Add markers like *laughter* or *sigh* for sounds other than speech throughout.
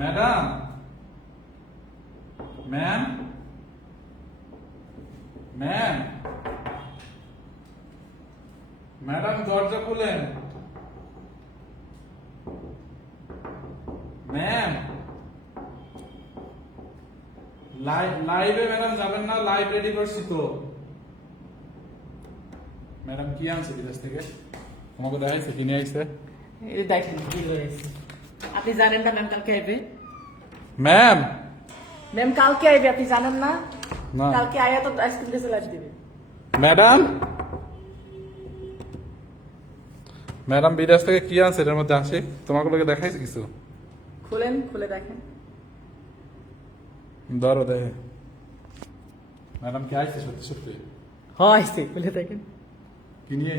Madam. Ma'am. Ma'am. Madam, দরজা খুলেন। Ma'am. লাইভে ম্যাডাম যাবেন না, লাইভ রেডি করছি তো। ম্যাডাম, কি আনছে বিদেশ থেকে? তোমাকে দেখাইছে, কিনে আইছে। দেখেন, কি হয়েছে। আপনি জানেন না ম্যাম কালকে আইবে? ম্যাম! ম্যাম কালকে আইবে আপনি জানেন না? না। কালকে আয়া তো আইসক্রিম কেসে লাইট দিবে ম্যাডাম! ম্যাডাম বিদেশ থেকে কি আনছে? এটার মধ্যে আসে। তোমাকে লোকে দেখাইছে কিছু? খুলেন খুলে দেখেন। ধরো দে ম্যাডাম কি আইছে সত্যি সত্যি? হ্যাঁ আইছে খুলে দেখেন। কি নিয়ে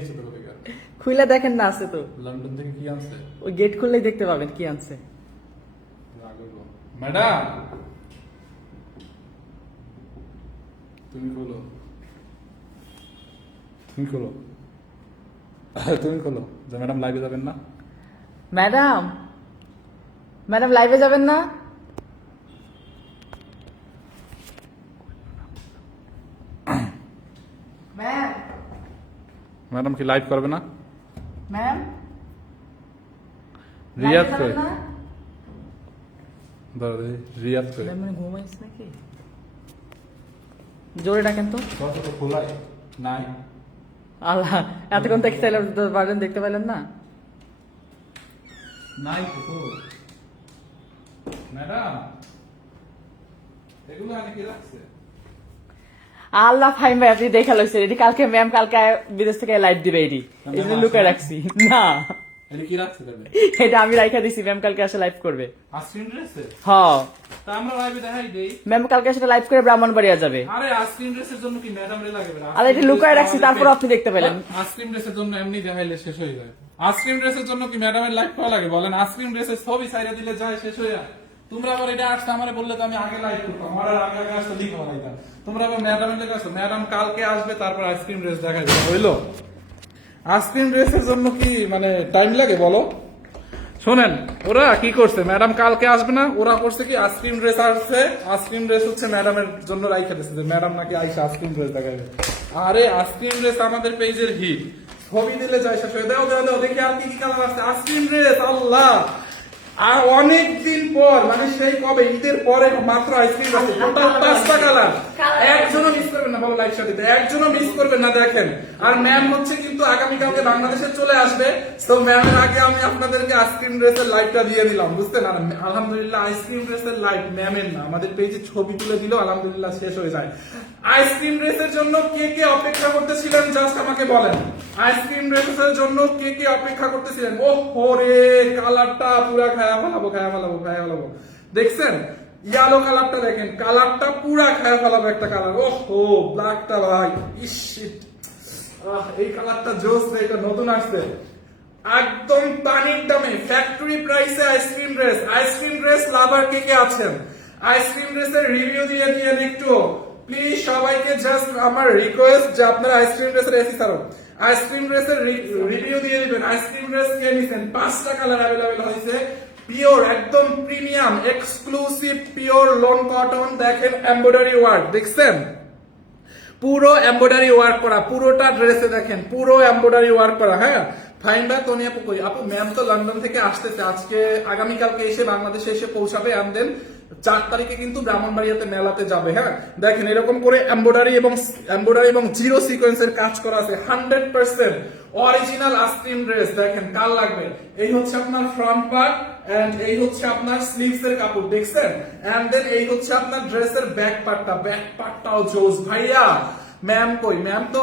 থেকে দেখেন না আছে তো। লন্ডন থেকে কি আনছে? ওই গেট খুললেই দেখতে পাবেন কি আনছে। ম্যাডাম! তুমি খোলো। তুমি খোলো। তুমি খোলো। যে ম্যাডাম লাইভে যাবেন না। ম্যাডাম! ম্যাডাম লাইভে যাবেন না ম্যাম ম্যাডাম কি লাইভ করবে না? ম্যাম? যাবেন না? ধরো মানে ঘুমাইছ নাকি? জোরে ডাকেন তো। খোলাই। নাই। আল্লাহ এতক্ষণ দেখতে চাইলাম তো পারলেন দেখতে পাইলেন না। নাই ম্যাডাম এগুলো আনি কি রাখছে? আল্লাহ ফাইম ভাই আপনি দেখা লইছে এটি কালকে ম্যাম কালকে বিদেশ থেকে লাইভ দিবে এটি। এই জন্য লুকায় রাখছি। না। এটা কি রাখছে এটা আমি রাইখা দিছি ম্যাম কালকে আসে লাইভ করবে। আইসক্রিম ড্রেসে হ। তা আমরা লাইভে দেখাই দেই। ম্যাম কালকে সেটা লাইভ করে ব্রাহ্মণবাড়িয়া যাবে। আরে আইসক্রিম ড্রেসের জন্য কি ম্যাডাম রে লাগবে না? আর লুকায় রাখছি তারপর আপনি দেখতে পেলেন। আইসক্রিম ড্রেসের জন্য এমনি দেখাইলে শেষ হয়ে যায়। আইসক্রিম ড্রেসের জন্য কি ম্যাডামের লাইভ করা লাগে? বলেন আইসক্রিম ড্রেসের ছবি সাইরা দিলে যায় শেষ হয়ে যায়। তোমরা আবার এটা আসতে আমারে বললে তো আমি আগে লাইভ করতাম, আমার আগে আগে আসতে লিখা হলাইতাম তোমরা আবার ম্যাডামের আসো ম্যাডাম কালকে আসবে, তারপর আইসক্রিম ড্রেস দেখা যাবে হইল আইসক্রিম ড্রেসের জন্য কি মানে টাইম লাগে, বলো? শোনেন, ওরা কি করছে? ম্যাডাম কালকে আসবে না, ওরা করছে কি আইসক্রিম ড্রেস আসছে আইসক্রিম ড্রেস হচ্ছে ম্যাডামের জন্য রাইখা দিচ্ছে যে ম্যাডাম নাকি আইসা আইসক্রিম ড্রেস দেখাবে আরে আইসক্রিম ড্রেস আমাদের পেজের হিট ছবি দিলে যায় শেষ হয়ে দাও দাও, দেখি আর কি কি কালার আসছে। আইসক্রিম ড্রেস আল্লাহ! আর অনেক দিন পর মানে সেই কবে ঈদের পরে মাত্র আইসক্রিম আছে। টোটাল পাঁচটা কালার একজনও মিস করবেন না বাবু লাইভ সাথে একজনও মিস করবেন না দেখেন। আর ম্যাম হচ্ছে কিন্তু আগামীকালকে বাংলাদেশে চলে আসবে। তো ম্যামের আগে আমি আপনাদেরকে আইসক্রিম ড্রেসের লাইভটা দিয়ে দিলাম বুঝতেন আর আলহামদুলিল্লাহ আইসক্রিম ড্রেসের লাইভ ম্যামের না। আমাদের পেজে ছবি তুলে দিল আলহামদুলিল্লাহ শেষ হয়ে যায়। আইসক্রিম ড্রেসের জন্য কে কে অপেক্ষা করতেছিলেন? জাস্ট আমাকে বলেন। আইসক্রিম ড্রেসের জন্য কে কে অপেক্ষা করতেছিলেন? ও রে কালারটা পুরা খায়া ফেলাবো, খায়া ফেলাবো খায়া ফেলাবো। দেখছেন? ইয়ালো কালারটা দেখেন কালারটা পুরা খায়া ফেলাবো একটা কালার ব্ল্যাকটা ভাই এই কালারটা জোস এটা নতুন আসছে। একদম পানির দামে ফ্যাক্টরি প্রাইসে ice cream dress ice cream dress lover কে কে আছেন? আইসক্রিম ড্রেসের রিভিউ দিয়ে দিয়েন একটু। প্লিজ সবাইকে জাস্ট আমার রিকোয়েস্ট যে আপনারা আইসক্রিম ড্রেসের এসি ছাড়ো। আইসক্রিম ড্রেসের রিভিউ দিয়ে দিবেন। আইসক্রিম ড্রেস কে নিছেন? পাঁচটা কালার অ্যাভেলেবেল হয়েছে। পিওর, একদম premium exclusive pure lawn cotton দেখেন এমব্রয়ডারি ওয়ার্ক দেখছেন? পুরো এমব্রয়ডারি ওয়ার্ক করা, পুরোটা ড্রেসে দেখেন, পুরো এমব্রয়ডারি ওয়ার্ক করা হ্যাঁ? ফাইন দা তনি আপু আপু ম্যাম তো লন্ডন থেকে আসতেছে, আজকে, আগামীকালকে এসে বাংলাদেশে এসে পৌঁছাবে আন দেন চার তারিখে কিন্তু ব্রাহ্মণবাড়িয়াতে মেলাতে যাবে হ্যাঁ? দেখেন, এরকম করে এমব্রয়ডারি এবং এমব্রয়ডারি এবং জিরো সিকোয়েন্সের কাজ করা আছে হান্ড্রেড পার্সেন্ট অরিজিনাল আস্তিম ড্রেস দেখেন কাল লাগবে? এই হচ্ছে আপনার ফ্রন্ট পার্ট এন্ড এই হচ্ছে আপনার স্লিভস এর কাপড়, দেখছেন? এন্ড দেন এই হচ্ছে আপনার ড্রেসের ব্যাক পার্টটা ব্যাক পার্টটাও জোস। ভাইয়া ম্যাম কই? ম্যাম তো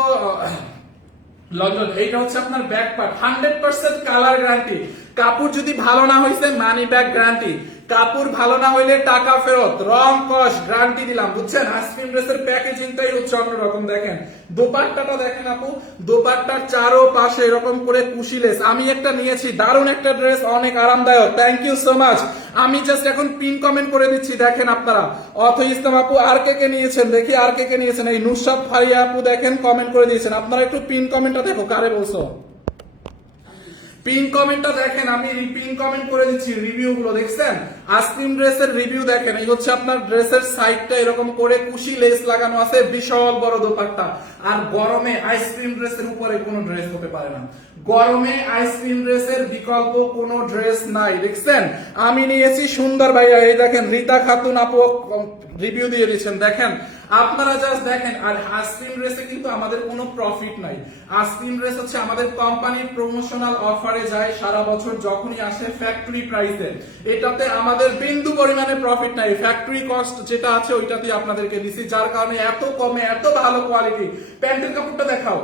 লন্ডন, এইটা হচ্ছে আপনার back part hundred percent colour guarantee কাপড় যদি ভালো না হয়েছে মানি ব্যাক গ্যারান্টি কাপড় ভালো না হইলে টাকা ফেরত। রং কস গ্যারান্টি দিলাম, বুঝছেন? আইসক্রিম ড্রেসের প্যাকেজিংটাই হচ্ছে অন্যরকম, দেখেন। দোপাট্টাটা দেখেন আপু, দোপাট্টার চারো পাশে এরকম করে কুশিলেস আমি একটা নিয়েছি, দারুণ একটা ড্রেস অনেক আরামদায়ক। থ্যাংক ইউ সো মাচ আমি জাস্ট এখন পিন কমেন্ট করে দিচ্ছি, দেখেন আপনারা। অথ ইসলাম আপু, আর কে কে নিয়েছেন? দেখি আর কে কে নিয়েছেন। এই নুসাদ ফারিয়া আপু দেখেন কমেন্ট করে দিয়েছেন। আপনারা একটু পিন কমেন্টটা দেখো, কারে বলছো? পিন কমেন্টটা দেখেন, আমি পিন কমেন্ট করে দিচ্ছি রিভিউ গুলো দেখছেন? আইসক্রিম ড্রেসের রিভিউ দেখেন, এই হচ্ছে আপনার ড্রেসের সাইডটা, এরকম করে কুশি লেস লাগানো আছে, বিশাল বড় দোপাট্টা। আর গরমে আইসক্রিম ড্রেসের উপরে কোনো ড্রেস হতে পারে না। গরমে আইসক্রিম ড্রেসের বিকল্প কোনো ড্রেস নাই, দেখছেন? আমি নিয়েছি সুন্দর ভাইয়া, এই দেখেন, রীতা খাতুন আপু রিভিউ দিয়ে দিচ্ছেন দেখেন? আপনারা জাস্ট দেখেন, আর আইসক্রিম রেসে কিন্তু আমাদের কোনো প্রফিট নাই। আইসক্রিম রেস হচ্ছে আমাদের কোম্পানির প্রমোশনাল অফারে যায় সারা বছর যখনই আসে ফ্যাক্টরি প্রাইসে এটাতে আমাদের বিন্দু পরিমাণে প্রফিট নাই। ফ্যাক্টরি কস্ট যেটা আছে ওইটাতেই আপনাদেরকে দিছি। যার কারণে এত কমে, এত ভালো কোয়ালিটি প্যান্টের কাপড়টা দেখাও।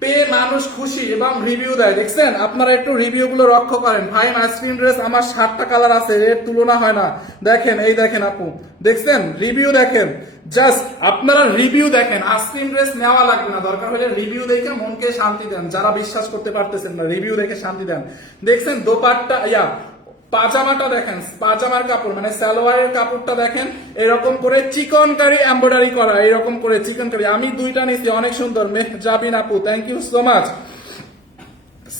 পেয়ে মানুষ খুশি এবং রিভিউ দেয়। দেখছেন? আপনারা একটু রিভিউ গুলো করেন। ভাই আইসক্রিম ড্রেস আমার সাতটা কালার আছে, এর তুলনা হয় না। দেখেন, এই দেখেন আপু। দেখছেন? রিভিউ দেখেন। জাস্ট আপনারা রিভিউ দেখেন। আইসক্রিম ড্রেস নেওয়া লাগবে না। দরকার হলে রিভিউ দেখে মনকে শান্তি দেন। যারা বিশ্বাস করতে পারতেছেন না রিভিউ দেখে শান্তি দেন। দেখছেন? দোপাট্টা, ইয়া পাজামাটা দেখেন, পাজামার কাপড় মানে সালোয়ারের কাপড়টা দেখেন, এরকম করে চিকন কারি এম্বয়ডারি করা, এরকম করে চিকন কারি আমি দুইটা নিছি অনেক সুন্দর, মেহজাবিন আপু থ্যাংক ইউ সো মাচ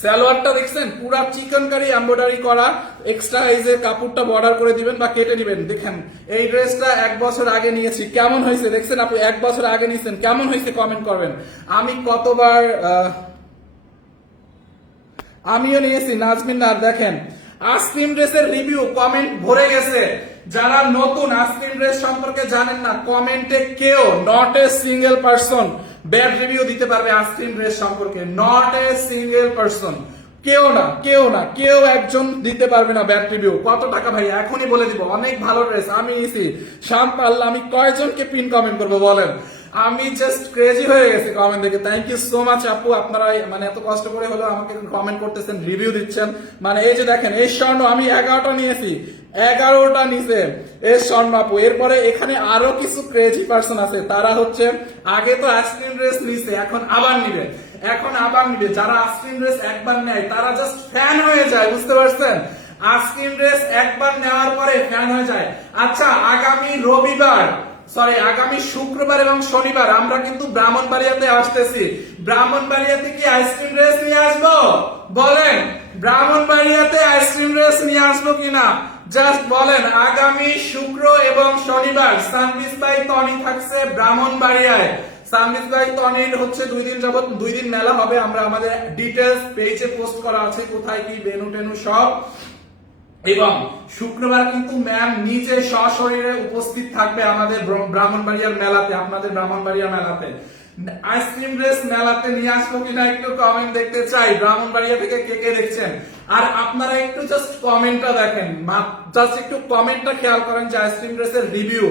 সালোয়ারটা দেখছেন, পুরা চিকন কারি এম্বয়ডারি করা এক্সট্রা যে কাপড়টা বর্ডার করে দিবেন বা কেটে দিবেন দেখেন। এই ড্রেসটা এক বছর আগে নিয়েছি, কেমন হয়েছে দেখছেন আপনি এক বছর আগে নিয়েছেন, কেমন হয়েছে কমেন্ট করবেন। আমি কতবার আমিও নিয়েছি, নাজমিন আর দেখেন। আইসক্রিম ড্রেসের রিভিউ কমেন্ট ভরে গেছে। যারা নতুন আইসক্রিম ড্রেস সম্পর্কে জানেন না কমেন্টে কেউ not a single person bad review দিতে পারবে আইসক্রিম ড্রেস সম্পর্কে। নট এ সিঙ্গেল পারসন কেউ না কেউ না, কেউ একজন দিতে পারবে না ব্যাড রিভিউ কত টাকা ভাই? এখনই বলে দিব, অনেক ভালো ড্রেস আমি নিয়েছি শাম পাল্লা, আমি কয়জনকে পিন কমেন্ট করব বলেন? আমি জাস্ট ক্রেজি হয়ে গেছি কমেন্ট দেখে। থ্যাংক ইউ সো মাচ আপু, আপনারা মানে এত কষ্ট করে হলেও আমাকে কমেন্ট করতেছেন রিভিউ দিচ্ছেন। মানে এই যে দেখেন, এই স্বর্ণ আমি এগারোটা নিয়েছি, এগারোটা নিচে এর স্বর্ণ আপু, এরপরে এখানে আরও কিছু ক্রেজি পার্সন আছে। তারা হচ্ছে আগে তো আইসক্রিম ড্রেস নিছে, এখন আবার নিবে। এখন আবার নিবে। যারা আইসক্রিম ড্রেস একবার নেয়, তারা জাস্ট ফ্যান হয়ে যায়, বুঝতে পারছেন? আইসক্রিম ড্রেস একবার নেওয়ার পরে ফ্যান হয়ে যায়। আচ্ছা আগামী রবিবার সরি আগামী শুক্রবার এবং শনিবার আমরা কিন্তু ব্রাহ্মণবাড়িয়াতে আসতেছি। ব্রাহ্মণবাড়িয়াতে কি আইসক্রিম রেস নিয়ে আসব? বলেন, ব্রাহ্মণবাড়িয়াতে আইসক্রিম রেস নিয়ে আসব কিনা? জাস্ট বলেন, আগামী শুক্র এবং শনিবার সানবিস বাই তনি থাকছে ব্রাহ্মণবাড়িয়ায়। সানবিস বাই তনির হচ্ছে দুই দিন যাবত দুই দিন মেলা হবে। আমরা আমাদের ডিটেলস পেজে পোস্ট করা আছে, কোথায় কি বেনু টেনু সব। এবং শুক্রবার কিন্তু ম্যাম নিজে সশরীরে উপস্থিত থাকবে আমাদের ব্র- ব্রাহ্মণবাড়িয়ার মেলাতে, আপনাদের ব্রাহ্মণবাড়িয়া মেলাতে। আইসক্রিম ড্রেস মেলাতে নিয়ে আসব কিনা একটু কমেন্ট দেখতে চাই। ব্রাহ্মণবাড়িয়া থেকে কে কে দেখছেন? আর আপনারা একটু জাস্ট কমেন্টটা দেখেন। জাস্ট একটু কমেন্টটা খেয়াল করেন যে আইসক্রিম ড্রেসের রিভিউ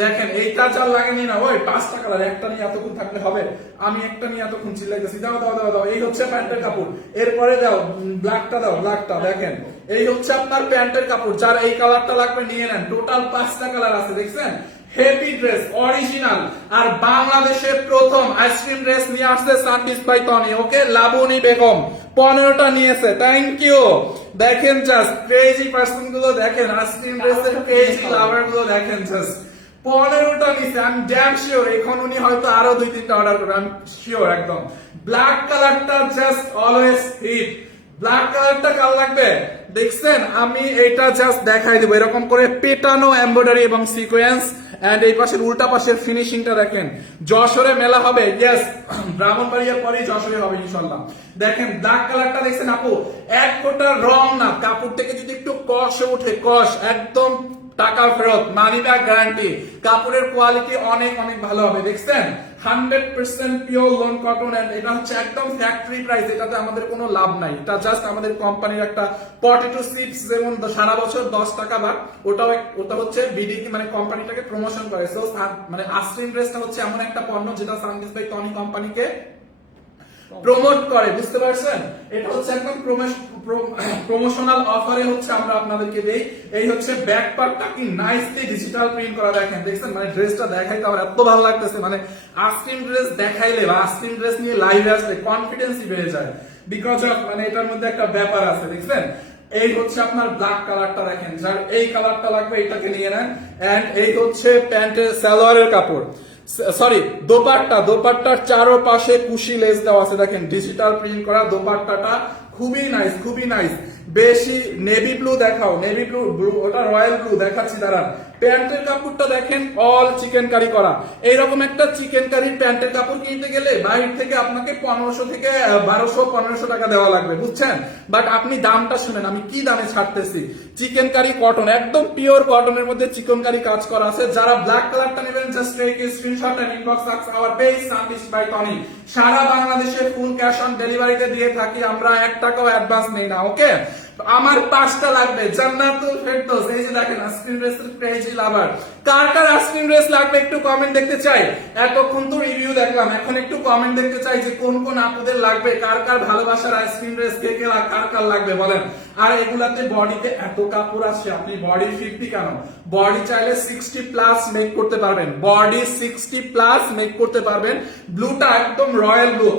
দেখেন এইটা চাল লাগেনি না। ওই পাঁচটা কালার একটা নিয়ে এতক্ষণ থাকলে হবে। আমি একটা নিয়ে এতক্ষণ চিল্লাইতেছি। দাও দাও দাও দাও। এই হচ্ছে প্যান্টের কাপড়। এরপরে দাও ব্ল্যাকটা দাও ব্ল্যাকটা দেখেন। এই হচ্ছে আপনার প্যান্টের কাপড়। যার এই কালারটা লাগবে, নিয়ে নেন। টোটাল পাঁচটা কালার আছে, দেখছেন? হেভি ড্রেস অরিজিনাল আর বাংলাদেশের প্রথম আইসক্রিম ড্রেস নিয়ে আসছে ওকে? বেগম, পনেরোটা নিয়েছে থ্যাংক ইউ দেখেন জাস্ট ক্রেজি পার্সনগুলো দেখেন আইসক্রিম ড্রেসের ক্রেজি লাভারগুলো দেখেন জাস্ট পনেরোটা নিছে আমি ড্যাম শিওর এখন উনি হয়তো আরও দুই তিনটা অর্ডার করবেন আমি শিওর একদম. ব্ল্যাক কালারটা জাস্ট অলওয়েজ হিট ব্ল্যাক কালারটা কাল লাগবে? দেখছেন, আমি এটা জাস্ট দেখাই দেবো, এরকম করে পেটানো এমব্রয়ডারি এবং সিকোয়েন্স এন্ড এই পাশের উল্টা পাশের ফিনিশিংটা দেখেন। যশোরে মেলা হবে ইয়েস ব্রাহ্মণবাড়িয়ার পরেই যশোরে হবে ইনশাল্লাহ দেখেন ব্ল্যাক কালারটা দেখছেন আপু? এক ফোটার রং না, কাপড় থেকে যদি একটু কষে উঠে কষ, একদম টাকা ফেরত মানি ব্যাক গ্যারান্টি কাপড়ের কোয়ালিটি অনেক অনেক ভালো হবে, দেখছেন? Hundred percent pure lawn cotton and এটা হচ্ছে একদম ফ্যাক্টরি প্রাইস এটাতে আমাদের কোনো লাভ নাই। এটা জাস্ট আমাদের কোম্পানির একটা পটেটো চিপস যেমন সারা বছর দশ টাকা বা ওটাও ওটা হচ্ছে বিডি মানে কোম্পানিটাকে প্রমোশন করে। সো মানে আশ্রিন ড্রেসটা হচ্ছে এমন একটা পণ্য যেটা সানডিস বাই টনি কোম্পানিকে প্রমোট করে, বুঝতে পারছেন? এটা হচ্ছে একদম প্রমোশনাল অফারে *clears throat* হচ্ছে আমরা আপনাদেরকে দেই। এই হচ্ছে ব্যাক পার্টটা কি নাইসলি ডিজিটাল প্রিন্ট করা দেখেন। দেখছেন? মানে ড্রেসটা দেখাইতে আমার এত ভালো লাগতেছে। মানে আইসক্রিম ড্রেস দেখাইলে বা আইসক্রিম ড্রেস নিয়ে লাইভে আসলে কনফিডেন্সই বেড়ে যায়। বিকজ অফ মানে এটার মধ্যে একটা ব্যাপার আছে, দেখছেন? এই হচ্ছে আপনার ব্ল্যাক কালারটা দেখেন। যার এই কালারটা লাগবে এটাকে নিয়ে নেন। এন্ড এই হচ্ছে প্যান্টের সালোয়ারের কাপড়। সরি দোপাট্টা, দোপাট্টার চারো পাশে কুশি লেস দেওয়া আছে। দেখেন ডিজিটাল প্রিন্ট করা দোপাট্টাটা খুবই নাইস খুবই নাইস বেশি নেভি ব্লু দেখাও নেভি ব্লু ব্লু ওটা রয়্যাল ব্লু দেখাচ্ছি, দাঁড়ান। প্যান্টের কাপড়টা দেখেন অল চিকেন কারি করা। এইরকম একটা চিকেন কারির প্যান্টের কাপড় কিনতে গেলে বাইরে থেকে আপনাকে পনেরোশো থেকে বারোশো, পনেরোশো টাকা দেওয়া লাগবে, বুঝছেন? বাট আপনি দামটা শুনেন, আমি কি দামে ছাড়তেছি? চিকেন কারি কটন একদম পিওর কটনের মধ্যে চিকেন কারি কাজ করা আছে। যারা ব্ল্যাক কালারটা নেবেন just take screenshot and inbox us our page Sundish by Tony সারা বাংলাদেশে ফুল ক্যাশ অন ডেলিভারিতে দিয়ে থাকি, আমরা এক টাকাও অ্যাডভান্স নেই না ওকে আমার পাঁচটা লাগবে, জান্নাতুল ফেরদৌস, এই যে দেখেন আইসক্রিম রেসের ক্রেজি লাভার কার কার আইসক্রিম রেস লাগবে একটু কমেন্ট দেখতে চাই? এতক্ষণ তো রিভিউ দেখলাম, এখন একটু কমেন্ট দেখতে চাই যে কোন কোন আপুদের লাগবে, কার কার ভালোবাসার আইসক্রিম রেস কে কে কার কার লাগবে, বলেন। আর এগুলাতে বডিতে এত কাপড় আছে আপনি বডি ফিফটি কেন? বডি চাইলে সিক্সটি প্লাস মেক করতে পারবেন। বডি সিক্সটি প্লাস মেক করতে পারবেন। ব্লুটা একদম রয়্যাল ব্লু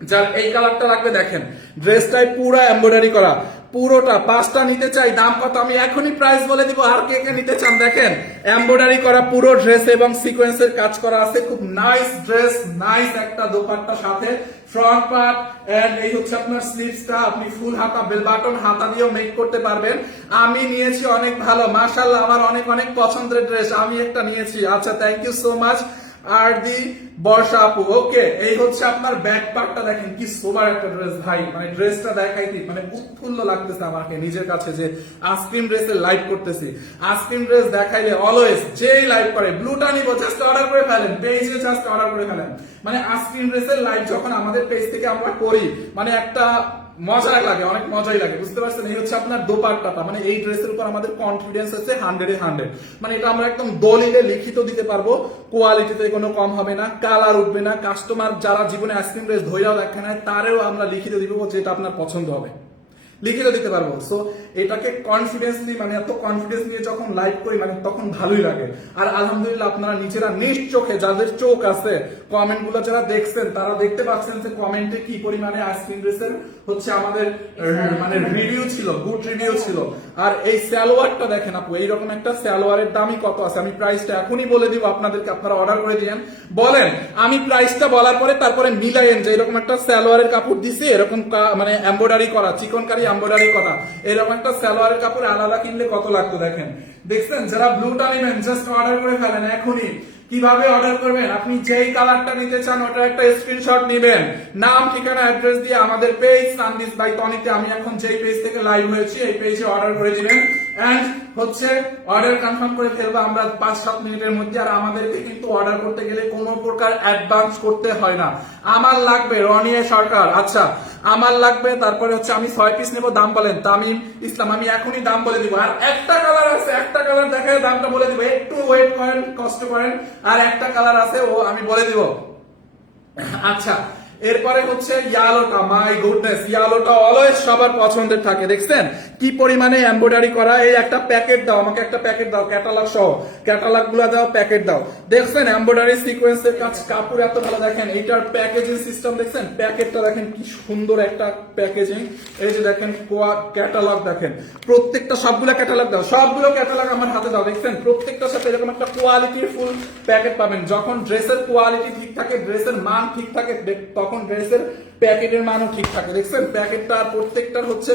যার এই কালারটা লাগবে দেখেন। ড্রেসটাই পুরো এমব্রয়ডারি করা। পুরোটা পাঁচটা নিতে চাই, দাম কত আমি এখনই প্রাইস বলে দিব, আর কে কে নিতে চান দেখেন। এমব্রয়ডারি করা, পুরো ড্রেস এবং সিকোয়েন্সের কাজ করা আছে। খুব নাইস ড্রেস নাইস একটা দোপাট্টা সাথে। ফ্রন্ট পার্ট এন্ড এই হচ্ছে আপনার স্লিভসটা আপনি ফুল হাতা বেল বাটন হাতা দিয়েও মেক করতে পারবেন। আমি নিয়েছি অনেক ভালো। মাশাআল্লাহ, আমার অনেক অনেক পছন্দের ড্রেস আমি একটা নিয়েছি। আচ্ছা থ্যাংক ইউ সো মাচ আর দি বর্ষা আপু, ওকে, এই হচ্ছে আপনার ব্যাক দেখেন, কি সোবার একটা ড্রেস ভাই মানে ড্রেসটা দেখাইতে মানে উৎফুল্ল লাগতেছে আমাকে নিজের কাছে যে আইসক্রিম ড্রেসে লাইভ করতেছি। আইসক্রিম ড্রেস দেখাইলে অলওয়েজ যেই লাইভ করে ব্লুটা নিব জাস্ট অর্ডার করে ফেলেন পেজে জাস্ট অর্ডার করে ফেলেন। মানে আইসক্রিম ড্রেসের লাইভ যখন আমাদের পেজ থেকে আমরা করি মানে একটা মজা লাগে, অনেক মজাই লাগে, বুঝতে পারছেন? এই হচ্ছে আপনার দোপাট্টাটা মানে এই ড্রেসের উপর আমাদের কনফিডেন্স আছে হান্ড্রেড হান্ড্রেড মানে এটা আমরা একদম দলিলে লিখিত দিতে পারব কোয়ালিটিতে কোনো কম হবে না কালার উঠবে না কাস্টমার যারা জীবনে আইসক্রিম ড্রেস ধৈরাও দেখে নেয় তারেও আমরা লিখিত দিব যে এটা আপনার পছন্দ হবে। লিখিত দিতে পারব। সো এটাকে কনফিডেন্সলি মানে এত কনফিডেন্স নিয়ে যখন লাইভ করি মানে তখন ভালোই লাগে। আর আলহামদুলিল্লাহ আপনারা নিজেরা নিজ চোখে যাদের চোখ আছে কমেন্টগুলো যারা দেখছেন তারা দেখতে পাচ্ছেন যে কমেন্টে কি পরিমাণে আইসক্রিম ড্রেসের হচ্ছে আমাদের মানে রিভিউ ছিল গুড রিভিউ ছিল। আর এই স্যালোয়ারটা দেখেন আপু এইরকম একটা স্যালোয়ারের দামই কত আছে? আমি প্রাইসটা এখনই বলে দিব আপনাদেরকে আপনারা অর্ডার করে দিয়েন। বলেন আমি প্রাইসটা বলার পরে তারপরে মিলাইয়েন যে এরকম একটা স্যালোয়ারের কাপড় দিছি এরকম মানে এমব্রয়ডারি করা চিকন কারি কথা। এরকম একটা সালোয়ারের কাপড় আলাদা কিনলে কত লাগতো দেখেন। দেখছেন, যারা ব্লুটা নেবেন জাস্ট অর্ডার করে ফেলেন এখনই। কীভাবে অর্ডার করবেন? আপনি যেই কালারটা নিতে চান ওটার একটা স্ক্রিনশট নেবেন। নাম, ঠিকানা অ্যাড্রেস দিয়ে আমাদের পেজ সানদিস ভাই টনিতে আমি এখন যেই পেজ থেকে লাইভ হয়েছি, এই পেজে অর্ডার করে দিবেন। এন্ড হচ্ছে অর্ডার কনফার্ম করে ফেলব, আমরা পাঁচ সাত মিনিটের মধ্যে, আর আমাদেরকে কিন্তু অর্ডার করতে গেলে কোনো প্রকার অ্যাডভান্স করতে হয় না। আমার লাগবে রনিয়া সরকার আচ্ছা আমার লাগবে, তারপরে হচ্ছে আমি ছয় পিস নেব, দাম বলেন, তামিম, ইসলাম, আমি এখনই দাম বলে দিব। আর একটা কালার আছে, একটা কালার দেখায় দামটা বলে দিব, একটু ওয়েট করেন, কষ্ট করেন, আর একটা কালার আছে, ও আমি বলে দিব। আচ্ছা এরপরে হচ্ছে ইয়ালোটা মাই গুডনেস ইয়ালোটা অলওয়েজ সবার পছন্দের থাকে, দেখছেন? কি পরিমাণে এমব্রয়ডারি করা, এই একটা প্যাকেট দাও, আমাকে একটা প্যাকেট দাও ক্যাটালগ সহ ক্যাটালগগুলা দাও প্যাকেট দাও। দেখছেন এমব্রয়ডারি সিকোয়েন্সের কাজ, কাপড় এত ভালো, দেখেন, এইটার প্যাকেজিং সিস্টেম দেখছেন? প্যাকেটটা দেখেন, কি সুন্দর একটা প্যাকেজিং এই যে দেখেন, কোয়া ক্যাটালগ দেখেন। প্রত্যেকটা সবগুলো ক্যাটালগ দাও, সবগুলো ক্যাটালগ আমার হাতে দাও, দেখছেন? প্রত্যেকটার সাথে এরকম একটা কোয়ালিটির ফুল প্যাকেট পাবেন। যখন ড্রেসের কোয়ালিটি ঠিক থাকে ড্রেসের মান ঠিক থাকে দে- তখন ড্রেসের প্যাকেটের মানও ঠিক থাকে। দেখছেন? প্যাকেটটা আর প্রত্যেকটার হচ্ছে,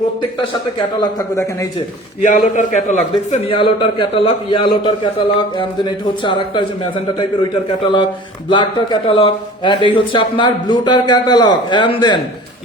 প্রত্যেকটার সাথে ক্যাটালগ থাকবে। দেখেন এই যে, ইয়ালোটার ক্যাটালগ দেখছেন? ইয়ালোটার ক্যাটালগ ইয়ালোটার ক্যাটালগ এন্ড দেন এটা হচ্ছে আরেকটা যে ম্যাজেন্টা টাইপের ওইটার ক্যাটালগ ব্ল্যাকটার ক্যাটালগ এন্ড এই হচ্ছে আপনার ব্লুটার ক্যাটালগ এন্ড দেন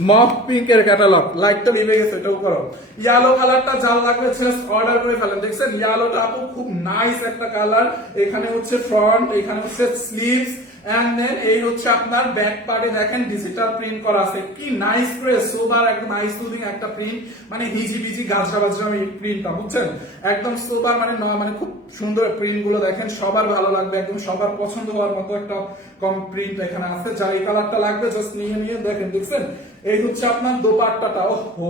মফ পিঙ্কের ক্যাটালগ লাইটটা নিভে গেছে এটাও করো ইয়েলো কালারটা যার লাগবে অর্ডার করে ফেলেন। দেখছেন? ইয়ালোটা আপু খুব নাইস একটা কালার এখানে হচ্ছে ফ্রন্ট এখানে হচ্ছে স্লিভস এন্ড দেন এই হচ্ছে আপনার ব্যাক পার্টে দেখেন ডিজিটাল প্রিন্ট করা আছে। কি নাইস প্রেস সোবার একদম নাইস একটা প্রিন্ট মানে হিজি বিজি গাছরা বাজরা প্রিন্টটা বুঝছেন? একদম সোবার মানে মানে খুব সুন্দর প্রিন্টগুলো দেখেন। সবার ভালো লাগবে, একদম সবার পছন্দ হওয়ার মতো একটা কম প্রিন্ট এখানে আছে যার এই কালারটা লাগবে জাস্ট নিয়ে নিয়ে দেখেন, দেখছেন? এই হচ্ছে আপনার দোপাট্টাটা ও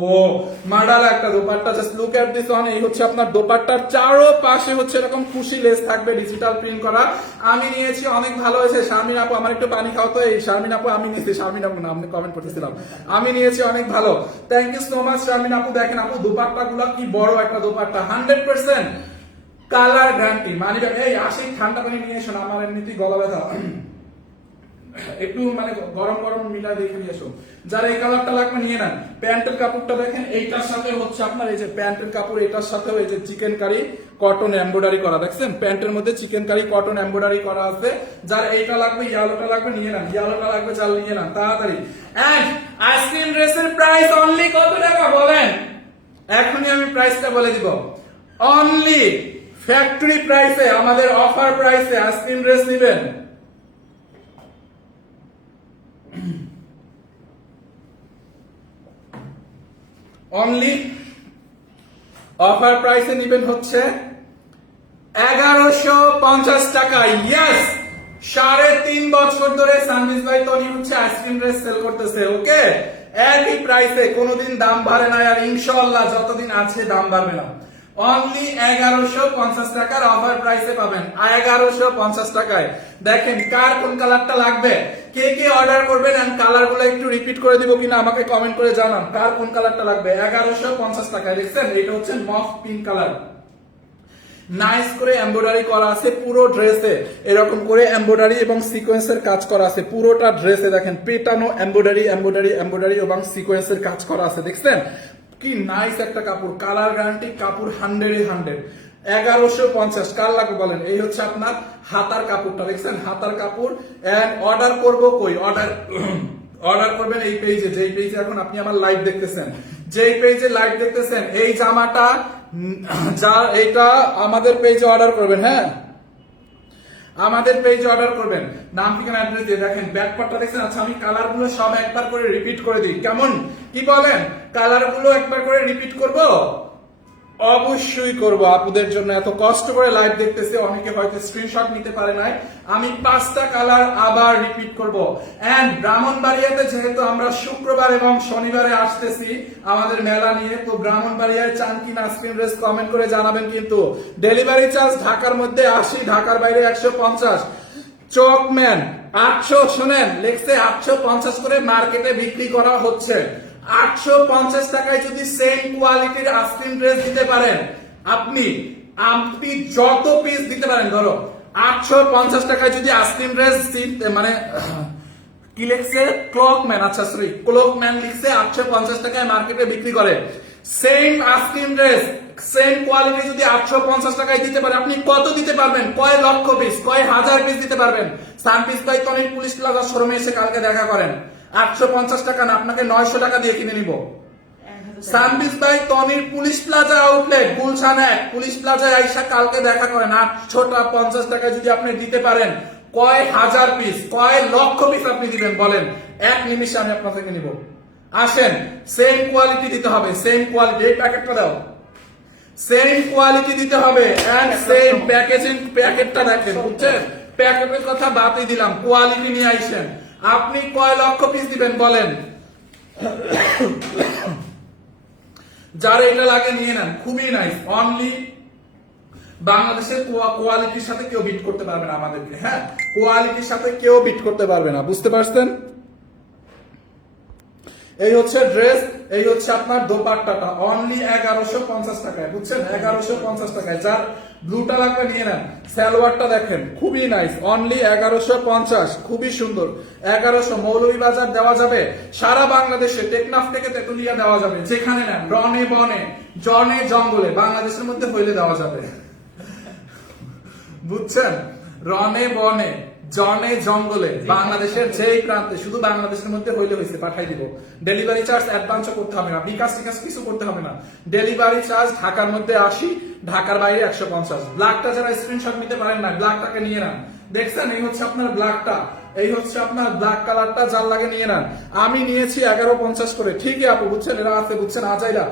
মার্ডাল একটা dupatta just look at this one এই হচ্ছে আপনার দোপাট্টার চারো পাশে হচ্ছে এরকম খুশি লেস থাকবে ডিজিটাল প্রিন্ট করা। আমি নিয়েছি, অনেক ভালো হয়েছে। শারমিন আপু, আমার একটু পানি খাও তো। এই শারমিন আপু, আমি নিয়েছি। শারমিন আপু, না, আপনি কমেন্ট করতেছিলাম। আমি নিয়েছি অনেক ভালো। Thank you so much Sharmin আপু। দেখেন আপু দোপাট্টা গুলো কি বড় একটা dupatta. Hundred percent colour guarantee মানে এই আশি ঠান্ডা পানি নিয়ে এসো আমার এমনিতেই গলা ব্যথা। একটু মানে গরম গরম মিলা দেখে নিয়ে এসো। যারা এই কালারটা লাগবে নিয়ে নেন। প্যান্টের কাপড়টা দেখেন, এইটার সাথে হচ্ছে আপনার এই যে প্যান্টের কাপড়, এটার সাথে এই যে চিকেন কারি কটন এমব্রয়ডারি করা। দেখছেন? প্যান্টের মধ্যে চিকেন কারি কটন এমব্রয়ডারি করা আছে। যার এইটা লাগবে ইয়ালোটা লাগবে, নিয়ে নেন। ইয়ালোটা লাগবে, চাল নিয়ে নেন, তাড়াতাড়ি। এন্ড আইসক্রিম ড্রেসের প্রাইস অনলি কত টাকা? বলেন। এখনই আমি প্রাইসটা বলে দিব। অনলি ফ্যাক্টরি প্রাইসে আমাদের অফার প্রাইসে আইসক্রিম ড্রেস নেবেন। অনলি অফার প্রাইসে নেবেন হচ্ছে এগারোশো পঞ্চাশ টাকা। ইয়েস সাড়ে তিন বছর ধরে সানবিজ ভাই তৈরি হচ্ছে, আইসক্রিম ড্রেস সেল করতেছে ওকে একই প্রাইসে কোনোদিন দাম বাড়ে না আর ইনশাল্লাহ যতদিন আছে দাম বাড়বে না। অনলি এগারোশো পঞ্চাশ টাকার অফার প্রাইসে পাবেন। এগারোশো পঞ্চাশ টাকায়। দেখেন, কার কোন কালারটা লাগবে? কে কে অর্ডার করবেন আমি কালারগুলো একটু রিপিট করে দিব কিনা আমাকে কমেন্ট করে জানান। কার কোন কালারটা লাগবে? এগারোশো পঞ্চাশ টাকায়, দেখছেন? এটা হচ্ছে মফ পিঙ্ক কালার নাইস করে এমব্রয়ডারি করা আছে পুরো ড্রেসে এরকম করে এমব্রয়ডারি এবং সিকোয়েন্সের কাজ করা আছে। পুরোটা ড্রেসে দেখেন পেটানো এমব্রয়ডারি এমব্রয়ডারি এমব্রয়ডারি এবং সিকোয়েন্সের কাজ করা আছে। দেখছেন? কি নাইস একটা কাপড় কালার গ্যারান্টি কাপড় হান্ড্রেড হান্ড্রেড এগারোশো পঞ্চাশ, কার লাগবে বলেন? এই হচ্ছে আপনার হাতার কাপড়টা, দেখছেন? হাতার কাপড়। এন্ড অর্ডার করব কই? অর্ডার অর্ডার *clears throat* করবেন এই পেজে যেই পেজে এখন আপনি আমার লাইভ দেখতেছেন। যেই পেজে লাইভ দেখতেছেন, এই জামাটা *clears throat* যা এটা আমাদের পেজে অর্ডার করবেন হ্যাঁ? আমাদের পেজ অর্ডার করবেন। নাম, ঠিকানা অ্যাড্রেস দিয়ে দেখেন। ব্যাকপার্টটা দেখছেন? আচ্ছা আমি কালারগুলো সব একবার করে রিপিট করে দিই। কেমন? কি বলেন? কালারগুলো একবার করে রিপিট করব? অবশ্যই করব। আপুদের জন্য এত কষ্ট করে লাইভ দেখতেছে, অনেকে হয়তো স্ক্রিনশট নিতে পারে নাই। আমি পাঁচটা কালার আবার রিপিট করব। এন্ড ব্রাহ্মণবাড়িয়াতে যেহেতু আমরা শুক্রবার এবং শনিবারে আসতেছি আমাদের মেলা নিয়ে, তো ব্রাহ্মণবাড়িয়ায় চান কিনা স্ক্রিন রেস কমেন্ট করে জানাবেন কিন্তু। ডেলিভারি চার্জ ঢাকার মধ্যে আশি, ঢাকার বাইরে একশো পঞ্চাশ। চকম্যান আটশো, শোনেন লেখছে আটশো পঞ্চাশ করে মার্কেটে বিক্রি করা হচ্ছে। আটশো পঞ্চাশ টাকায় যদি সেম কোয়ালিটির আইসক্রিম ড্রেস দিতে পারেন, আপনি আপনি যত পিস দিতে পারেন, ধরো, আটশো পঞ্চাশ টাকায় যদি আইসক্রিম ড্রেস মানে কি লিখছে? ক্লকম্যান আচ্ছা সরি ক্লকম্যান লিখছে আটশো পঞ্চাশ টাকায় মার্কেটে বিক্রি করে। Same ice cream dress same quality যদি আটশো পঞ্চাশ টাকায় দিতে পারে, আপনি কত দিতে পারবেন? কয় লক্ষ পিস কয় হাজার পিস দিতে পারবেন? সানপিস বাই তনির পুলিশ প্লাজা শোরুমে এসে কালকে দেখা করেন। আটশো পঞ্চাশ টাকা না, আপনাকে নয়শো টাকা দিয়ে কিনে নিব। সানবিস বাই তনির পুলিশ প্লাজা আউটলেট, গুলশান এক। পুলিশ প্লাজায় আইসা কালকে দেখা করেন আটশোটা পঞ্চাশ টাকা যদি আপনি দিতে পারেন, কয় হাজার পিস কয় লক্ষ পিস আপনি দিবেন, বলেন। এক নিমিষে আমি আপনার থেকে নিব। আসেন সেম কোয়ালিটি দিতে হবে সেম কোয়ালিটি এই প্যাকেটটা দাও। সেম কোয়ালিটি দিতে হবে এন্ড সেম প্যাকেজিং প্যাকেটটা দেখেন, বুঝছেন? প্যাকেটের কথা বাদই দিলাম কোয়ালিটি নিয়ে আইসেন। আপনি কয় লক্ষ পিস দিবেন বলেন? যার এটা লাগে নিয়ে নেন, খুবই নাইস অনলি বাংলাদেশের কোয়ালিটির সাথে কেউ বিট করতে পারবে না আমাদেরকে হ্যাঁ? কোয়ালিটির সাথে কেউ বিট করতে পারবে না, বুঝতে পারছেন? এই হচ্ছে ড্রেস এই হচ্ছে আপনার দোপাট্টাটা অনলি এগারোশো পঞ্চাশ টাকায়, বুঝছেন? এগারোশো পঞ্চাশ টাকায়, যার ব্লুটা লাগবে, নিয়ে নেন। সালোয়ারটা দেখেন, খুবই নাইস অনলি এগারোশো পঞ্চাশ, খুবই সুন্দর। এগারোশো মৌলভী বাজার দেওয়া যাবে। সারা বাংলাদেশে টেকনাফ থেকে তেতুলিয়া দেওয়া যাবে। যেখানে নেন, রনে বনে, জনে জঙ্গলে, বাংলাদেশের মধ্যে হইলে দেওয়া যাবে। বুঝছেন? রনে বনে। জনে জঙ্গলে, বাংলাদেশের যেই প্রান্তে, শুধু বাংলাদেশের মধ্যে হইলে হয়েছে পাঠাই দিব। ডেলিভারি চার্জ অ্যাডভান্সও করতে হবে না। বিকাশ টিকাশ কিছু করতে হবে না। ডেলিভারি চার্জ ঢাকার মধ্যে আসি, ঢাকার বাইরে একশো পঞ্চাশ। ব্ল্যাকটা যারা স্ক্রিনশট নিতে পারেন না ব্ল্যাকটাকে নিয়ে নেন। দেখছেন, এই হচ্ছে আপনার ব্ল্যাকটা এই হচ্ছে আপনার ব্ল্যাক কালারটা যার লাগে নিয়ে নেন। আমি নিয়েছি এগারো পঞ্চাশ করে। ঠিকই আপু, বুঝছেন? এরা আছে, বুঝছেন? আজাইরা।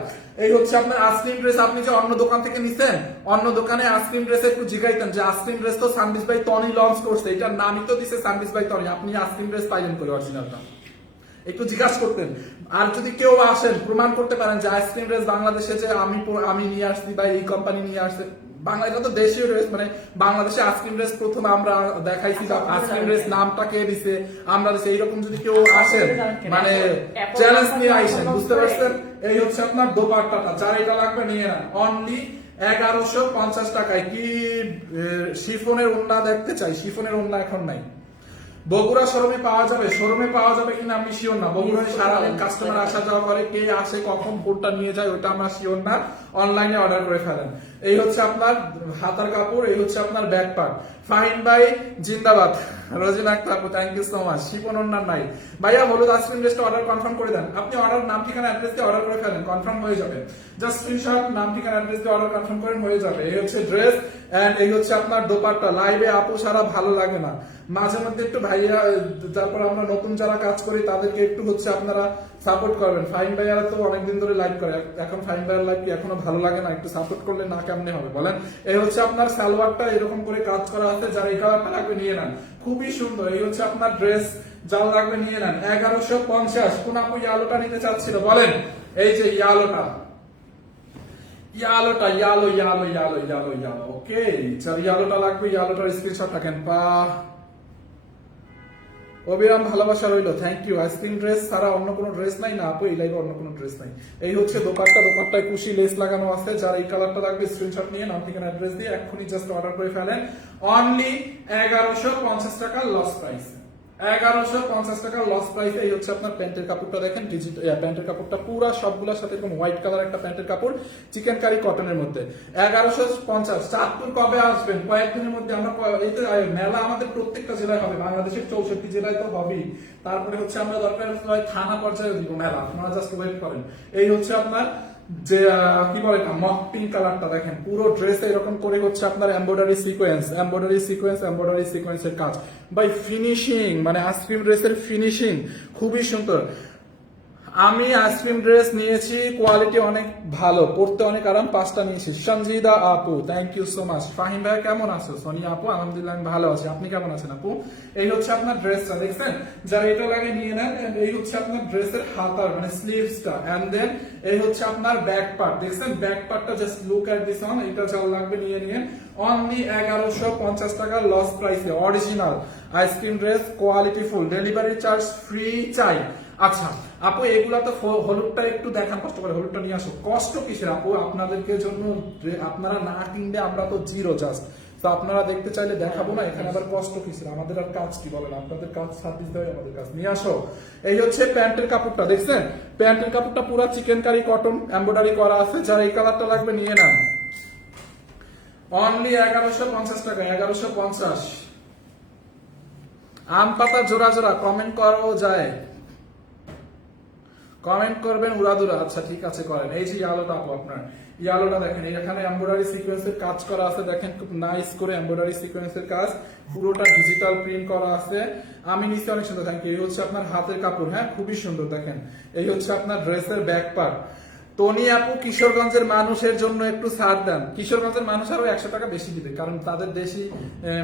এই হচ্ছে আপনার আইসক্রিম ড্রেস আপনি যে অন্য দোকান থেকে নিছেন, অন্য দোকানে আইসক্রিম ড্রেস একটু জিগাইতেন যে আইসক্রিম ড্রেস তো সানবিস বাই টনি লঞ্চ করছে। এটার নামই তো দিছে সানবিস বাই তনি আপনি আইসক্রিম ড্রেস পাইলেন করে অরিজিনালটা একটু জিজ্ঞাসা করতেন। আর যদি কেউ আসেন, প্রমাণ করতে পারেন যে আইসক্রিম ড্রেস বাংলাদেশে যে আমি আমি নিয়ে আসছি বা এই কোম্পানি নিয়ে আসছে তো দেশীয় ড্রেস মানে বাংলাদেশে আইসক্রিম ড্রেস প্রথম আমরা দেখাইছি বা আইসক্রিম ড্রেস নামটা কে দিছে, আমরা এইরকম যদি কেউ আসেন মানে চ্যালেঞ্জ নিয়ে আইসেন, বুঝতে পারছেন? এই হচ্ছে আপনার দোপাট্টাটা যার এটা লাগবে নিয়ে অনলি এগারোশো পঞ্চাশ টাকায়। কি শিফনের ওন্না দেখতে চাই? শিফনের ওন্না এখন নাই। বগুড়া শোরুমে পাওয়া যাবে? শোরুমে পাওয়া যাবে কিনা আমি শিওর না। বগুড়ায় সারাদিন কাস্টমার আসা যাওয়া করে, কে আসে, কখন কোনটা নিয়ে যায়, ওটা আমরা শিওর না। অনলাইনে অর্ডার করে ফেলেন। এই হচ্ছে আপনার হাতার কাপড়, এই হচ্ছে আপনার ব্যাক পার্ট ফাহিন ভাই, জিন্দাবাদ। Rozin Akter thank you so much Shipon অন্যান্য নাই ভাইয়া, হলুদ আইসক্রিম ড্রেসটা অর্ডার কনফার্ম করে দেন। আপনি অর্ডার নাম, ঠিকানা অ্যাড্রেস দিয়ে অর্ডার করে ফেলেন। কনফার্ম হয়ে যাবে। জাস্ট স্ক্রিনশট নাম, ঠিকানা অ্যাড্রেস দিয়ে অর্ডার কনফার্ম করেন, হয়ে যাবে। এই হচ্ছে ড্রেস এন্ড এই হচ্ছে আপনার দোপাট্টা। লাইভে আপু সারা ভালো লাগে না। মাঝে মধ্যে একটু ভাইয়া, তারপর আমরা নতুন যারা কাজ করি, তাদেরকে একটু হচ্ছে আপনারা সাপোর্ট করবেন। ফাইন ভাইয়ারা তো অনেকদিন ধরে লাইভ করে। এখন ফাইন ভাইয়ার লাইভ কি এখনও ভালো লাগে না? একটু সাপোর্ট করলে না কেমনে হবে বলেন? এই হচ্ছে আপনার সালোয়ারটা, এরকম করে কাজ করা আছে, যারা এই কালারটা লাগবে নিয়ে নেন। খুবই সুন্দর। এই হচ্ছে আপনার ড্রেস যারা লাগবে নিয়ে নেন। এগারোশো পঞ্চাশ কোন আপু ইয়ালোটা নিতে চাচ্ছিল, বলেন। এই যে ইয়ালোটা। ইয়ালোটা, yellow yellow yellow yellow yellow. Okay যার ইয়ালোটা লাগবে, ইয়ালোটার স্ক্রিনশট থাকেন পা অবিরাম ভালোবাসা রইল। থ্যাংক ইউ আইসক্রিম ড্রেস ছাড়া অন্য কোনো ড্রেস নাই না আপু, এই লাইভে অন্য কোনো ড্রেস নাই। এই হচ্ছে দোপাট্টা। দোপাট্টায় খুশি লেস লাগানো আছে। যারা এই কালারটা লাগবে স্ক্রিনশট নিয়ে নাম, ঠিকানা অ্যাড্রেস দিয়ে এক্ষুনি জাস্ট অর্ডার করে ফেলেন। অনলি এগারোশো পঞ্চাশ টাকা লস প্রাইস এগারোশো পঞ্চাশ টাকা লস প্রাইসে এই হচ্ছে আপনার প্যান্টের কাপড়টা দেখেন ডিজিটাল প্যান্টের কাপড়টা পুরো সবগুলোর সাথে এরকম হোয়াইট কালার একটা প্যান্টের কাপড় চিকেন কারি কটনের মধ্যে। এগারোশো পঞ্চাশ, চাঁদপুর কবে আসবেন? কয়েকদিনের মধ্যে আমরা এই তো মেলা আমাদের প্রত্যেকটা জেলায় হবে, বাংলাদেশের চৌষট্টি জেলায় তো হবেই। তারপরে হচ্ছে আমরা দরকার থানা পর্যায়ে দিব মেলা, আপনারা জাস্ট ওয়েট করেন। এই হচ্ছে আপনার যে কি বলে না মক পিঙ্ক কালারটা দেখেন, পুরো ড্রেস এরকম করে হচ্ছে আপনার embroidery sequence embroidery sequence embroidery সিকোয়েন্সের কাজ। বাই ফিনিশিং মানে আইসক্রিম ড্রেসের ফিনিশিং খুবই সুন্দর। আমি আইসক্রিম ড্রেস নিয়েছি কোয়ালিটি অনেক ভালো, পড়তে অনেক আরাম, পাঁচটা নিয়েছি। সঞ্জিদা আপু thank you so much Fahim ভাই, কেমন আছো? সোনিয়া আপু, আলহামদুলিল্লাহ আমি ভালো আছি। আপনি কেমন আছেন আপু? এই হচ্ছে আপনার ড্রেসটা, দেখছেন? যারা এটা লাগে নিয়ে নেন এই হচ্ছে আপনার ড্রেসের হাতার মানে স্লিভসটা এন্ড দেন এই হচ্ছে আপনার ব্যাক পার্ট দেখছেন? ব্যাক পার্টটা just look at this one এটা যা লাগবে নিয়ে নিয়ে অনলি এগারোশো পঞ্চাশ টাকা লস প্রাইসে original ice cream dress quality full delivery charge free চাই। আচ্ছা আপু, এগুলা তো হলুদটা একটু দেখান, কষ্ট করে হলুদটা নিয়ে আসো। কষ্ট কিসের আপু? আপনাদেরকে জন্য আপনারা না কিনলে আমরা তো জিরো জাস্ট তো আপনারা দেখতে চাইলে দেখাবো না, এখানে আবার কষ্ট কিসের? আমাদের আর কাজ কি বলেন? আপনাদের কাজ সার্ভিস দেয় আমাদের কাজ। নিয়ে আসো। এই হচ্ছে প্যান্টের কাপড়টা, দেখছেন? প্যান্টের কাপড়টা পুরো চিকেন কারি কটন এমব্রয়ডারি করা আছে। যারা এই কালারটা লাগবে নিয়ে নেন। অনলি এগারোশো পঞ্চাশ টাকা, এগারোশো পঞ্চাশ। আম পাতা জোড়া জোড়া কমেন্ট করাও যায়। কমেন্ট করবেন, উড়াদুরা আচ্ছা ঠিক আছে, করেন। এই যে ইয়ালোটা আপু আপনার, ইয়ালোটা দেখেন, এখানে এমব্রয়ডারি সিকোয়েন্সের কাজ করা আছে, দেখেন, খুব নাইস করে এমব্রয়ডারি সিকোয়েন্সের কাজ, পুরোটা ডিজিটাল প্রিন্ট করা আছে। আমি নিচে অনেক সুন্দর দেখেন এই হচ্ছে আপনার হাতের কাপড় হ্যাঁ খুবই সুন্দর, দেখেন। এই হচ্ছে আপনার ড্রেসের ব্যাক পার্ট টনি আপু কিশোরগঞ্জের মানুষের জন্য একটু ছাড় দেন। কিশোরগঞ্জের মানুষ আরও একশো টাকা বেশি দিবে, কারণ তাদের দেশি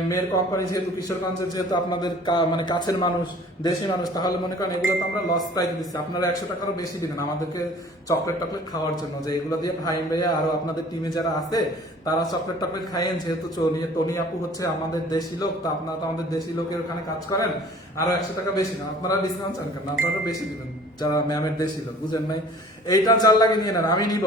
মেয়ের কোম্পানি যেহেতু কিশোরগঞ্জের, যেহেতু আপনাদের মানে কাছের মানুষ, দেশি মানুষ, তাহলে মনে করেন এগুলো তো আমরা লস প্রাইস দিচ্ছি। আপনারা একশো টাকারও বেশি দিবেন। আমাদেরকে চকলেট টকলেট খাওয়ার জন্য, যে এগুলো দিয়ে ভাই ভাইয়া আরও আপনাদের টিমে যারা আছে, তারা চকলেট টকলেট খাইয়েন। যেহেতু টনি আপু হচ্ছে আমাদের দেশি লোক, তো আপনারা তো আমাদের দেশি লোকের ওখানে কাজ করেন, আরও একশো টাকা বেশি না। আপনারা ডিসকাউন্ট চান কেন? আপনারা বেশি দিবেন, যারা ম্যামের দেশি লোক, বুঝেন নাই এইটা চার লাগে নিয়ে নেন, আমি নিব।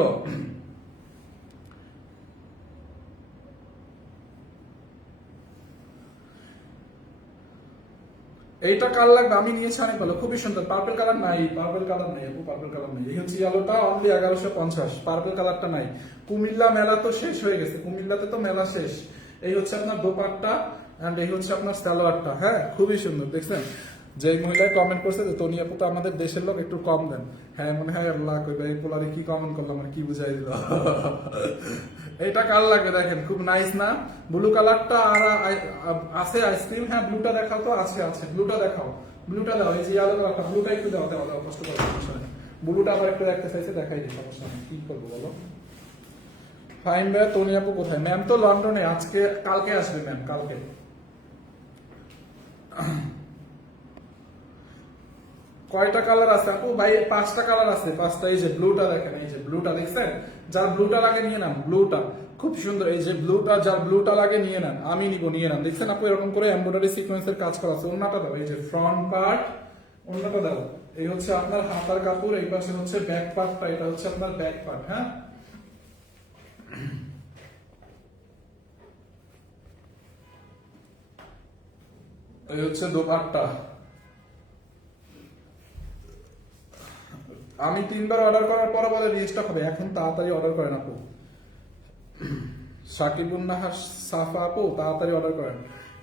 এইটা কার লাগবে? আমি নিয়েছি অনেক ভালো খুবই সুন্দর। পার্পল কালার নাই পার্পল কালার নাই, আপু পার্পল কালার নাই। এই হচ্ছে আলোটা অনলি এগারোশো পঞ্চাশ পার্পল কালারটা নাই। কুমিল্লা মেলা তো শেষ হয়ে গেছে। কুমিল্লাতে তো মেলা শেষ। এই হচ্ছে আপনার এন্ড এই হচ্ছে আপনার সালোয়ারটা। হ্যাঁ খুবই সুন্দর, দেখছেন? যে মহিলায় কমেন্ট করছে যে, তনি আপু তো আমাদের দেশের লোক, একটু কম দেন। হ্যাঁ মনে হয় আল্লাহ কইবে, এই পোলারে কি কমেন্ট করলাম মানে কি বুঝাই দিল? *laughs* এটা কাল লাগে দেখেন, খুব নাইস না? ব্লু কালারটা আর আছে আইসক্রিম হ্যাঁ ব্লুটা দেখাও তো, আছে আছে। ব্লুটা দেখাও। ব্লুটা দাও, এই যে ইয়ালো কালারটা ব্লুটা একটু দাও দাও কষ্ট করে ব্লুটা আবার একটু দেখতে চাইছে, দেখাই দিই, সমস্যা নেই। কি করব বলো? ফাইন ভাই তনি আপু কোথায়? ম্যাম তো লন্ডনে আজকে, কালকে আসবে ম্যাম কালকে। কয়টা কালার আছে আপু? ভাই, পাঁচটা কালার আছে। পাঁচটা, এই যে ব্লুটা দেখেন, এই যে ব্লুটা দেখছেন? যার ব্লুটা লাগে নিয়ে নেন ব্লুটা খুব সুন্দর, এই যে ব্লুটা যার ব্লুটা লাগে নিয়ে নেন, আমি নিব, নিয়ে নেন। দেখছেন আপু, এরকম করে এমব্রয়ডারি সিকোয়েন্সের কাজ করা আছে। অন্যটা দাও, এই যে ফ্রন্ট পার্ট অন্যটা দাও। এই হচ্ছে আপনার হাতার কাপড়, এই পাশে হচ্ছে ব্যাক পার্টটা এটা হচ্ছে আপনার ব্যাক পার্ট হ্যাঁ? এই হচ্ছে দোপাট্টা। আমি তিনবার অর্ডার করার পর বলে রিস্টক হবে। এখন তাড়াতাড়ি অর্ডার করেন আপু। সাকিবুন নাহার সাফা আপু, তাড়াতাড়ি অর্ডার করেন।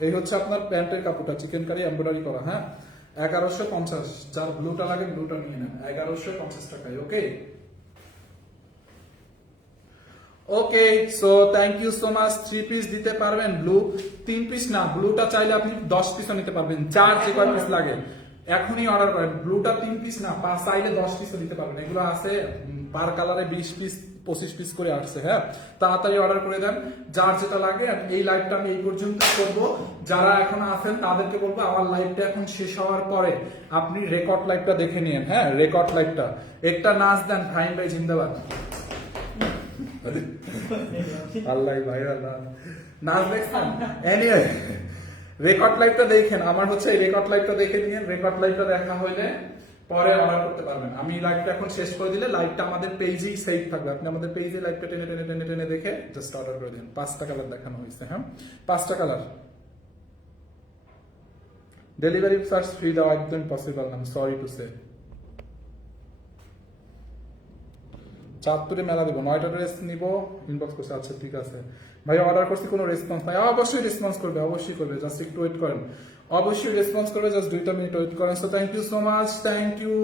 এই হচ্ছে আপনার প্যান্টের কাপড়টা চিকেন কারি এমব্রয়ডারি করা হ্যাঁ? এগারোশো পঞ্চাশ, যার ব্লুটা লাগে ব্লুটা নিয়ে নেন। এগারোশো পঞ্চাশ টাকায় okay okay so thank you so much three piece দিতে পারবেন ব্লু তিন পিস না ব্লুটা চাইলে আপনি দশ পিসও নিতে পারবেন। চার যে কয় পিস লাগে। এখনই অর্ডার করেন। ব্লুটা তিন পিস না পাঁচ চাইলে দশ পিসও দিতে পারবেন। এগুলো আছে পার কালারে বিশ পিস পঁচিশ পিস করে আসছে হ্যাঁ? তাড়াতাড়ি অর্ডার করে দেন যার যেটা লাগে এই লাইভটা আমি এই পর্যন্ত করব। যারা এখন আছেন তাদেরকে বলব আমার লাইভটা এখন শেষ হওয়ার পরে আপনি রেকর্ড লাইভটা দেখে নিন হ্যাঁ? রেকর্ড লাইভটা একটা নাচ দেন ফাইন ভাই জিন্দাবাদ আল্লাহ ভাই আল্লাহ। নাচ দেখছেন? রেকর্ড লাইভটা দেখেন, আমার হচ্ছে রেকর্ড লাইভটা দেখে নিয়ে রেকর্ড লাইভটা দেখা হইলে পরে অর্ডার করতে পারবেন। আমি লাইভটা এখন শেষ করে দিলে লাইভটা আমাদের পেজেই সেভ থাকবে। আপনি আমাদের পেজে লাইভটা টেনে টেনে টেনে টেনে দেখে জাস্ট অর্ডার করে দিন। পাঁচটা কালার দেখানো হয়েছে হ্যাঁ? পাঁচটা কালার ডেলিভারি চার্জ ফ্রি দেওয়া একদম পসিবল না সরি টু সে চাঁদপুরে মেলা দিব, নয়টা ড্রেস নিব ইনবক্স করছে আচ্ছা ঠিক আছে। ভাই অর্ডার করছি, কোনো রেসপন্স নাই। অবশ্যই রেসপন্স করবে, অবশ্যই করবে জাস্ট একটু ওয়েট করেন। অবশ্যই রেসপন্স করবে জাস্ট দুইটা মিনিট ওয়েট করেন। So thank you so much thank you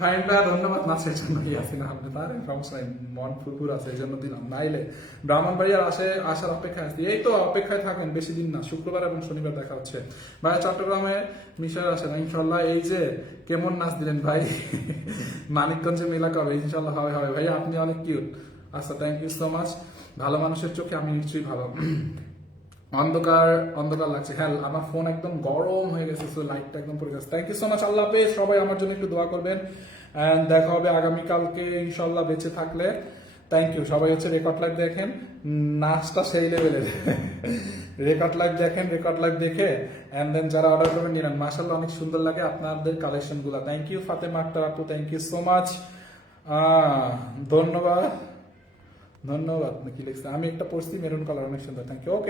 fine ভাই ধন্যবাদ। নাচের জন্য ইয়াসিন আহমেদ আরে সমস্যা নাই মন ফুরফুর আছে এই জন্য দিলাম। নাইলে, ব্রাহ্মণ ভাইয়ার আসে, আসার অপেক্ষায় আছি। এই তো, অপেক্ষায় থাকেন, বেশি দিন না, শুক্রবার এবং শনিবার দেখা হচ্ছে। ভাই চট্টগ্রামে মিশর আসে না, ইনশাল্লাহ, এই যে, কেমন নাচ দিলেন ভাই? *laughs* মানিকগঞ্জে মেলা কবে? ইনশাল্লাহ হবে হবে। ভাই আপনি অনেক কিউট আচ্ছা থ্যাংক ইউ সো মাচ ভালো মানুষের চোখে আমি নিশ্চয়ই ভালো। *clears throat* অন্ধকার অন্ধকার লাগছে। হ্যাঁ আমার ফোন একদম গরম হয়ে গেছে সো লাইটটা একদম পড়ে গেছে। থ্যাংক ইউ সো মাচ আল্লাহ হাফেজ। সবাই আমার জন্য একটু দোয়া করবেন। এন্ড দেখা হবে আগামীকালকে ইনশাল্লাহ বেঁচে থাকলে। থ্যাংক ইউ সবাই হচ্ছে রেকর্ড লাইভ দেখেন। নাচটা সেই লেভেলের রেকর্ড লাইভ দেখেন রেকর্ড লাইভ দেখে। এন্ড দেন যারা অর্ডার করবেন নিলেন মাসাল্লাহ অনেক সুন্দর লাগে আপনাদের কালেকশনগুলা। থ্যাংক ইউ ফাতেমা আক্তার আপু। থ্যাংক ইউ সো মাচ ধন্যবাদ। ধন্যবাদ কি লিখছে? আমি একটা পড়ছি মেরুন কালার অনেক সুন্দর। Thank you okay